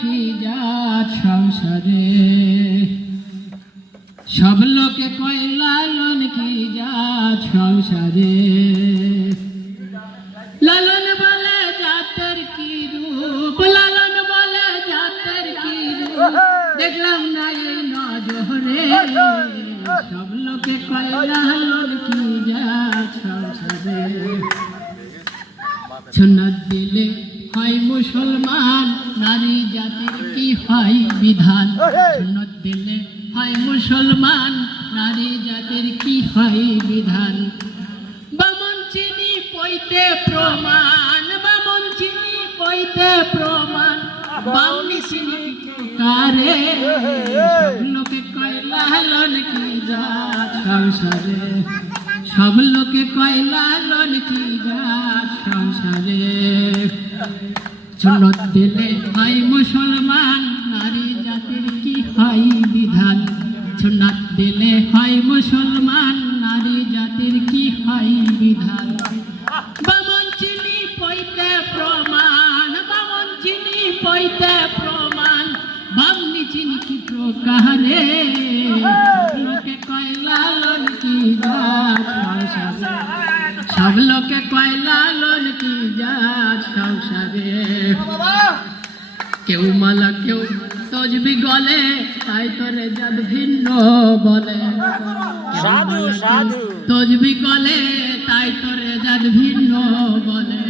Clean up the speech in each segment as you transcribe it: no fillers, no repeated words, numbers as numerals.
কি জাত সংসারে, সব লোকে কয় লালন কি জাত সংসারে। লালন বলে জাতের কি রূপ, লালন বলে জাতের কি রূপ, দেখলাম না এই নজরে। সব লোকে কয় লালন কি জাত সংসারে। সুন্নাত দিলে হয় মুসলমান, নারী জাতির কি হয় বিধান। সুন্নাত দিলে হয় মুসলমান, নারী জাতির কি হয় বিধান। বামন চিনি পইতে প্রমাণ, বামন চিনি পইতে প্রমাণ, বামনি চিনি কারে। সব লোকে কয় লালন কি জাত সংসারে, সব লোকে কয় লালন কি জাত সংসারে। সুন্নাত দিলে হয় মুসলমান, নারী জাতির কি হয় বিধান। সুন্নাত দিলে হয় মুসলমান, নারী জাতির কি হয় বিধান। বামন চিনি পইতে প্রমাণ, বামন চিনি পইতে প্রমাণ, বামনি চিনি কি প্রকারে। লোকে কয় লালন কি জাত সংসারে, সব লোকে কয় লালন কি জাত সংসারে। কেউ মালা কেউ তজবি গলে, তাই তোরে জাত ভিন্ন বলে। সাধু সাধু তজবি গলে, তাই তোরে জাত ভিন্ন বলে।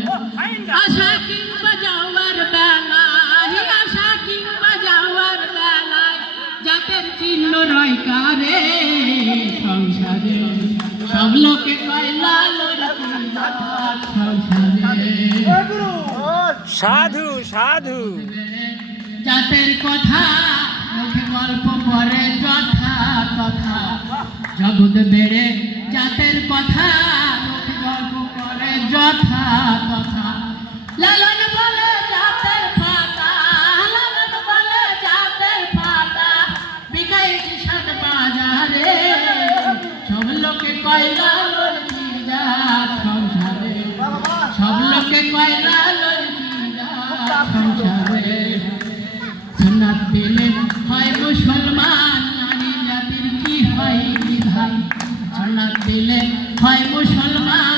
আশা কিংবা যাওয়ার বেলায়, আশা কিংবা যাওয়ার বেলায়, জাতের চিহ্ন রয় কারে সংসারে। সব লোকে কয় লালন কি জাত সংসারে। সাধু সাধু জাতের কথা মুখে গল্প করে যথা কথা, জগৎ বেড়ে জাতের কথা মুখে গল্প করে যথা কথা। লালন বলে জাতের ফাটা, লালন বলে জাতের ফাটা, বিকাই কিষান বাজারে। সব লোকে কয় লালন কি জাত সংসারে, সব লোকে কয় লালন কি জাত সংসারে। সুন্নাত দিলে হয় মুসলমান, নারী জাতির কি হয় বিধান। সুন্নাত দিলে হয় মুসলমান,